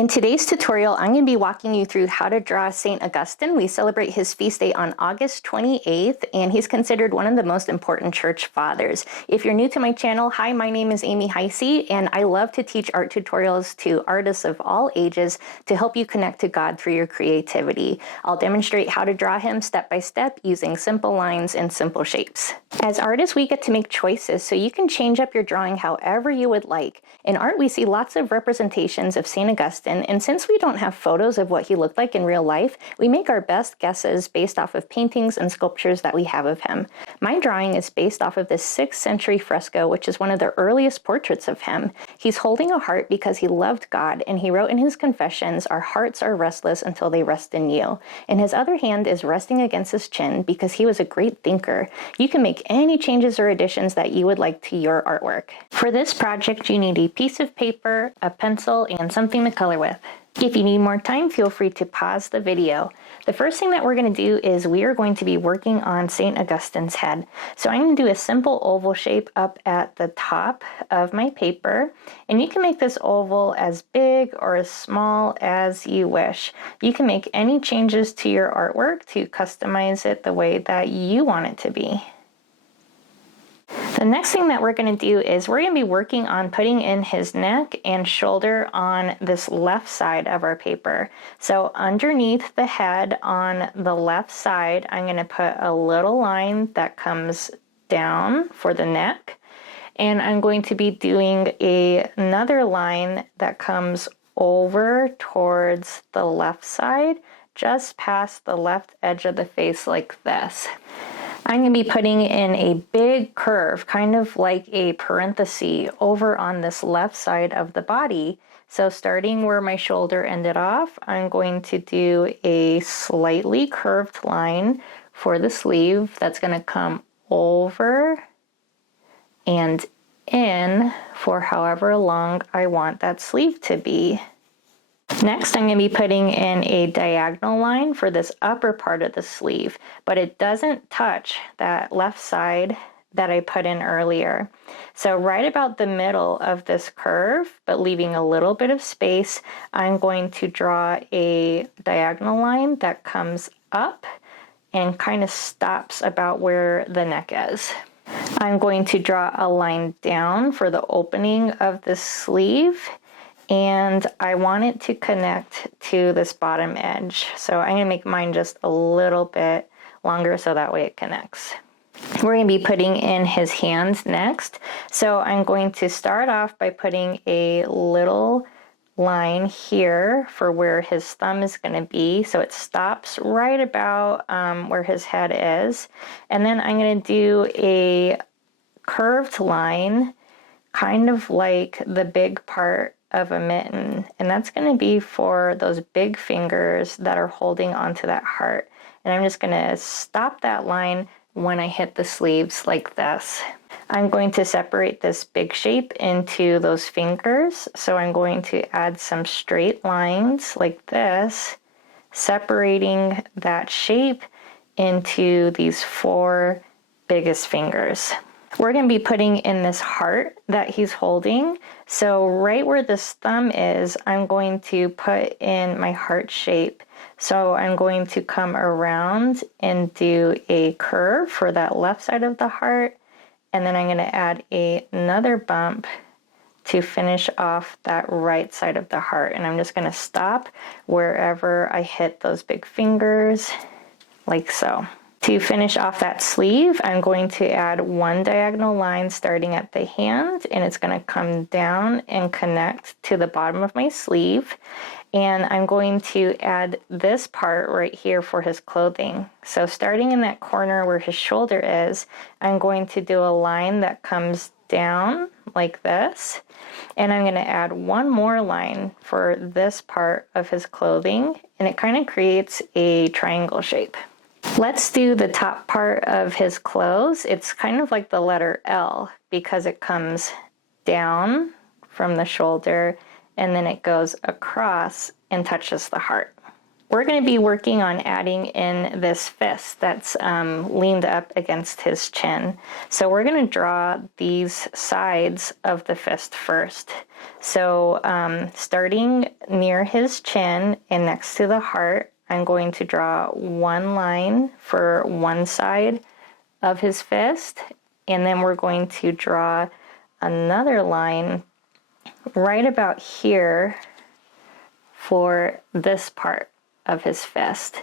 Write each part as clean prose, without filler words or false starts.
In today's tutorial, I'm going to be walking you through how to draw Saint Augustine. We celebrate his feast day on August 28th, and he's considered one of the most important church fathers. If you're new to my channel, hi, my name is Amy Heyse, and I love to teach art tutorials to artists of all ages to help you connect to God through your creativity. I'll demonstrate how to draw him step by step using simple lines and simple shapes. As artists, we get to make choices, so you can change up your drawing however you would like. In art, we see lots of representations of Saint Augustine, and since we don't have photos of what he looked like in real life, we make our best guesses based off of paintings and sculptures that we have of him. My drawing is based off of this 6th century fresco, which is one of the earliest portraits of him. He's holding a heart because he loved God, and he wrote in his confessions, "Our hearts are restless until they rest in you." And his other hand is resting against his chin because he was a great thinker. You can make any changes or additions that you would like to your artwork. For this project, you need a piece of paper, a pencil, and something to color with. If you need more time, feel free to pause the video. The first thing that we're going to do is we are going to be working on Saint Augustine's head. So I'm going to do a simple oval shape up at the top of my paper, and you can make this oval as big or as small as you wish. You can make any changes to your artwork to customize it the way that you want it to be. The next thing that we're going to do is we're going to be working on putting in his neck and shoulder on this left side of our paper. So underneath the head on the left side, I'm going to put a little line that comes down for the neck. And I'm going to be doing another line that comes over towards the left side, just past the left edge of the face like this. I'm going to be putting in a big curve, kind of like a parenthesis, over on this left side of the body. So starting where my shoulder ended off, I'm going to do a slightly curved line for the sleeve that's going to come over and in for however long I want that sleeve to be. Next, I'm going to be putting in a diagonal line for this upper part of the sleeve, but it doesn't touch that left side that I put in earlier. So right about the middle of this curve, but leaving a little bit of space, I'm going to draw a diagonal line that comes up and kind of stops about where the neck is. I'm going to draw a line down for the opening of the sleeve, and I want it to connect to this bottom edge. So I'm going to make mine just a little bit longer so that way it connects. We're going to be putting in his hands next. So I'm going to start off by putting a little line here for where his thumb is going to be. So it stops right about where his head is. And then I'm going to do a curved line, kind of like the big part of a mitten, and that's going to be for those big fingers that are holding onto that heart. And I'm just going to stop that line when I hit the sleeves like this. I'm going to separate this big shape into those fingers, so I'm going to add some straight lines like this, separating that shape into these 4 biggest fingers. We're going to be putting in this heart that he's holding. So right where this thumb is, I'm going to put in my heart shape. So I'm going to come around and do a curve for that left side of the heart. And then I'm going to add another bump to finish off that right side of the heart. And I'm just going to stop wherever I hit those big fingers, like so. To finish off that sleeve, I'm going to add 1 diagonal line starting at the hand, and it's going to come down and connect to the bottom of my sleeve. And I'm going to add this part right here for his clothing. So starting in that corner where his shoulder is, I'm going to do a line that comes down like this. And I'm going to add 1 more line for this part of his clothing, and it kind of creates a triangle shape. Let's do the top part of his clothes. It's kind of like the letter L because it comes down from the shoulder and then it goes across and touches the heart. We're going to be working on adding in this fist that's leaned up against his chin. So we're going to draw these sides of the fist first. So starting near his chin and next to the heart, I'm going to draw one line for one side of his fist, and then we're going to draw another line right about here for this part of his fist.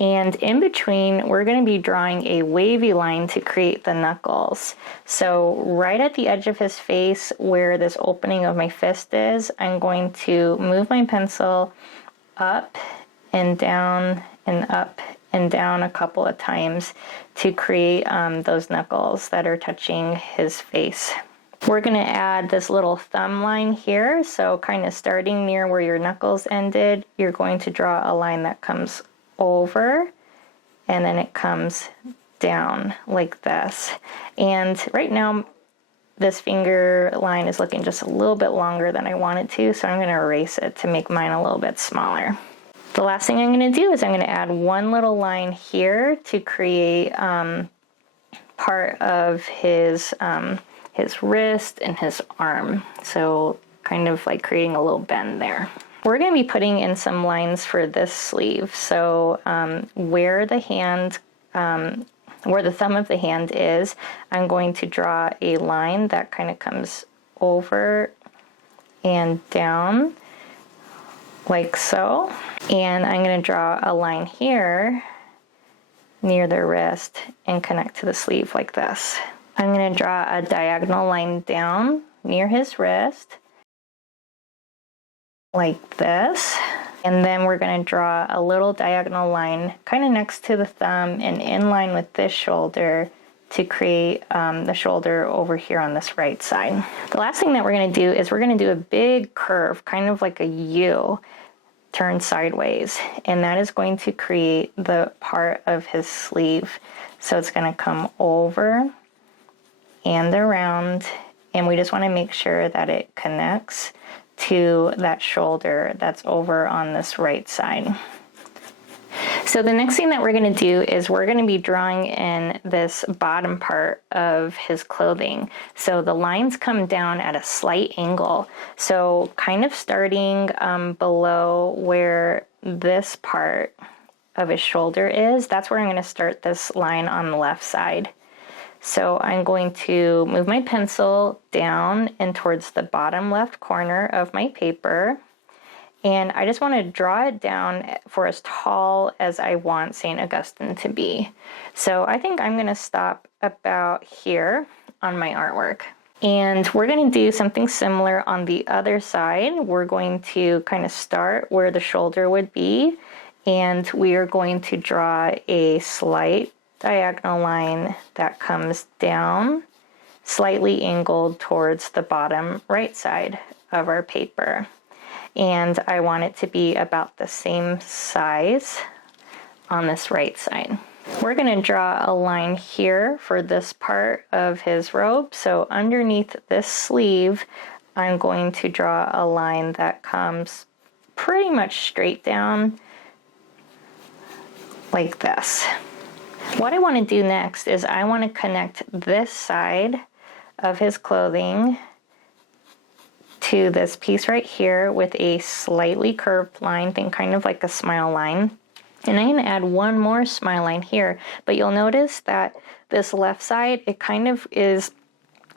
And in between, we're going to be drawing a wavy line to create the knuckles. So right at the edge of his face where this opening of my fist is, I'm going to move my pencil up and down and up and down a couple of times to create those knuckles that are touching his face. We're going to add this little thumb line here, so kind of starting near where your knuckles ended, you're going to draw a line that comes over and then it comes down like this. And right now this finger line is looking just a little bit longer than I want it to, so I'm going to erase it to make mine a little bit smaller. The last thing I'm going to do is I'm going to add one little line here to create part of his wrist and his arm. So kind of like creating a little bend there. We're going to be putting in some lines for this sleeve. So where the thumb of the hand is, I'm going to draw a line that kind of comes over and down like so. And I'm going to draw a line here near the wrist and connect to the sleeve like this. I'm going to draw a diagonal line down near his wrist like this. And then we're going to draw a little diagonal line kind of next to the thumb and in line with this shoulder to create the shoulder over here on this right side. The last thing that we're going to do is we're going to do a big curve, kind of like a U, turned sideways. And that is going to create the part of his sleeve. So it's going to come over and around, and we just want to make sure that it connects to that shoulder that's over on this right side. So the next thing that we're going to do is we're going to be drawing in this bottom part of his clothing. So the lines come down at a slight angle. So kind of starting below where this part of his shoulder is, that's where I'm going to start this line on the left side. So I'm going to move my pencil down and towards the bottom left corner of my paper. And I just want to draw it down for as tall as I want Saint Augustine to be. So I think I'm going to stop about here on my artwork. And we're going to do something similar on the other side. We're going to kind of start where the shoulder would be. And we are going to draw a slight diagonal line that comes down, slightly angled towards the bottom right side of our paper. And I want it to be about the same size on this right side. We're going to draw a line here for this part of his robe. So underneath this sleeve, I'm going to draw a line that comes pretty much straight down like this. What I want to do next is I want to connect this side of his clothing to this piece right here with a slightly curved line, think kind of like a smile line. And I'm going to add one more smile line here, but you'll notice that this left side, it kind of is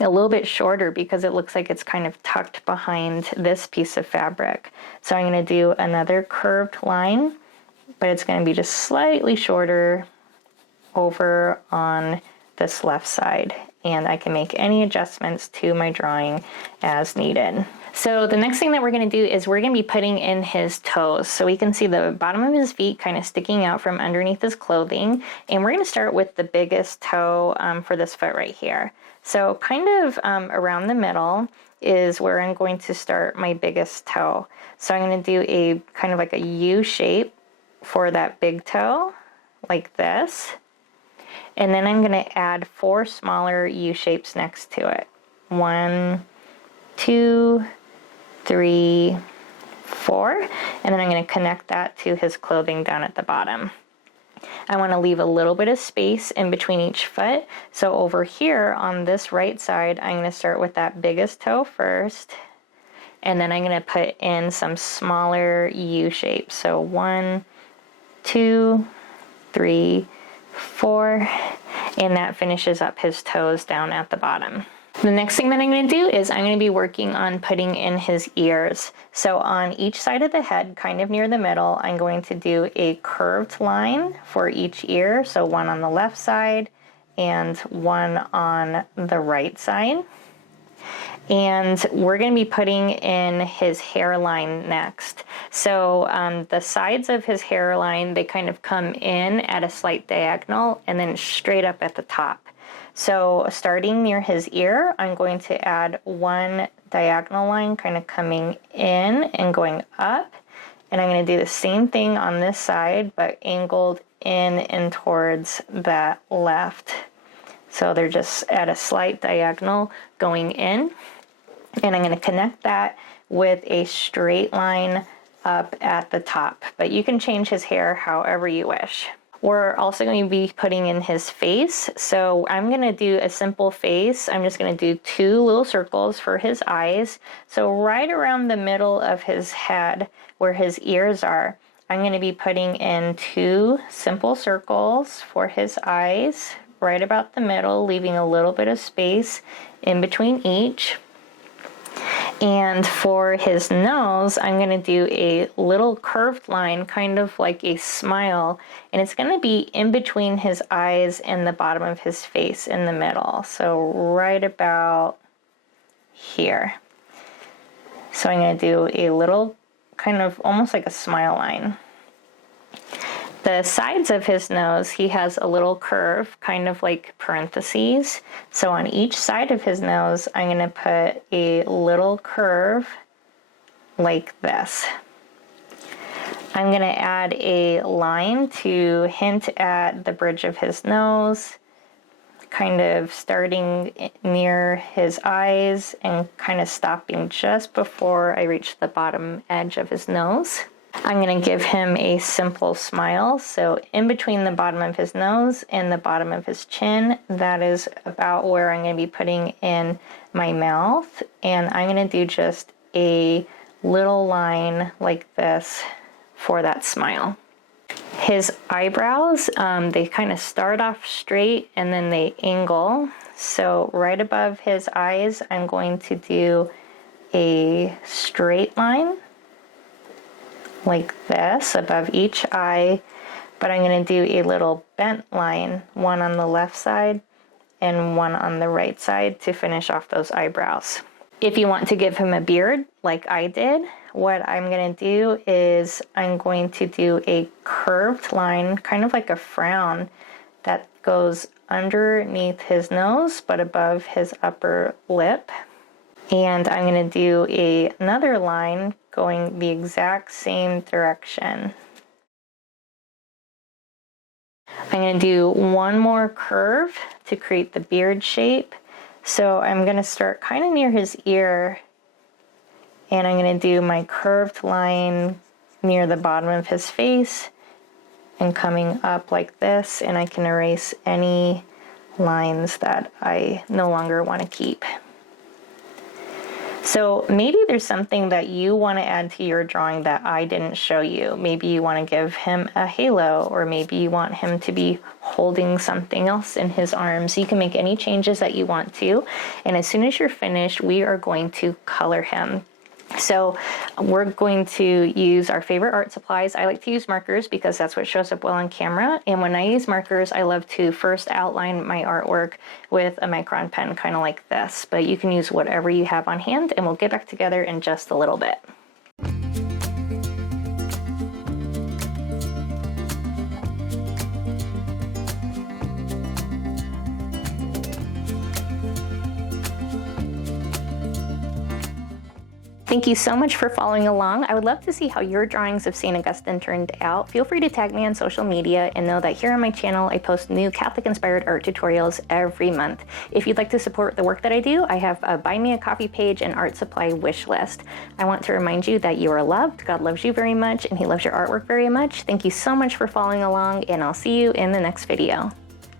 a little bit shorter because it looks like it's kind of tucked behind this piece of fabric. So I'm going to do another curved line, but it's going to be just slightly shorter over on this left side, and I can make any adjustments to my drawing as needed. So the next thing that we're going to do is we're going to be putting in his toes. So we can see the bottom of his feet kind of sticking out from underneath his clothing, and we're going to start with the biggest toe for this foot right here. So kind of around the middle is where I'm going to start my biggest toe. So I'm going to do a kind of like a U shape for that big toe, like this. And then I'm going to add 4 smaller U shapes next to it. 1, 2, 3, 4, and then I'm going to connect that to his clothing down at the bottom. I want to leave a little bit of space in between each foot. So over here on this right side, I'm going to start with that biggest toe first, and then I'm going to put in some smaller U shapes. So 1, 2, 3, 4, and that finishes up his toes down at the bottom. The next thing that I'm going to do is I'm going to be working on putting in his ears. So on each side of the head, kind of near the middle, I'm going to do a curved line for each ear. So one on the left side and one on the right side. And we're going to be putting in his hairline next. So the sides of his hairline, they kind of come in at a slight diagonal and then straight up at the top. So starting near his ear, I'm going to add one diagonal line kind of coming in and going up. And I'm going to do the same thing on this side, but angled in and towards that left. So they're just at a slight diagonal going in. And I'm going to connect that with a straight line up at the top. But you can change his hair however you wish. We're also going to be putting in his face. So I'm going to do a simple face. I'm just going to do 2 little circles for his eyes. So right around the middle of his head where his ears are, I'm going to be putting in 2 simple circles for his eyes, right about the middle, leaving a little bit of space in between each. And for his nose, I'm going to do a little curved line, kind of like a smile, and it's going to be in between his eyes and the bottom of his face in the middle. So right about here. So I'm going to do a little kind of almost like a smile line. The sides of his nose, he has a little curve, kind of like parentheses. So on each side of his nose, I'm going to put a little curve like this. I'm going to add a line to hint at the bridge of his nose, kind of starting near his eyes and kind of stopping just before I reach the bottom edge of his nose. I'm going to give him a simple smile. So in between the bottom of his nose and the bottom of his chin, that is about where I'm going to be putting in my mouth. And I'm going to do just a little line like this for that smile. His eyebrows, they kind of start off straight and then they angle. So right above his eyes, I'm going to do a straight line like this above each eye, but I'm going to do a little bent line, one on the left side and one on the right side to finish off those eyebrows. If you want to give him a beard like I did, what I'm going to do is I'm going to do a curved line, kind of like a frown, that goes underneath his nose but above his upper lip. And I'm going to do another line going the exact same direction. I'm going to do one more curve to create the beard shape. So I'm going to start kind of near his ear, and I'm going to do my curved line near the bottom of his face and coming up like this, and I can erase any lines that I no longer want to keep. So maybe there's something that you want to add to your drawing that I didn't show you. Maybe you want to give him a halo, or maybe you want him to be holding something else in his arms. You can make any changes that you want to. And as soon as you're finished, we are going to color him. So we're going to use our favorite art supplies. I like to use markers because that's what shows up well on camera. And when I use markers, I love to first outline my artwork with a micron pen, kind of like this. But you can use whatever you have on hand, and we'll get back together in just a little bit. Thank you so much for following along. I would love to see how your drawings of Saint Augustine turned out. Feel free to tag me on social media and know that here on my channel, I post new Catholic-inspired art tutorials every month. If you'd like to support the work that I do, I have a Buy Me a Coffee page and art supply wish list. I want to remind you that you are loved, God loves you very much, and He loves your artwork very much. Thank you so much for following along, and I'll see you in the next video.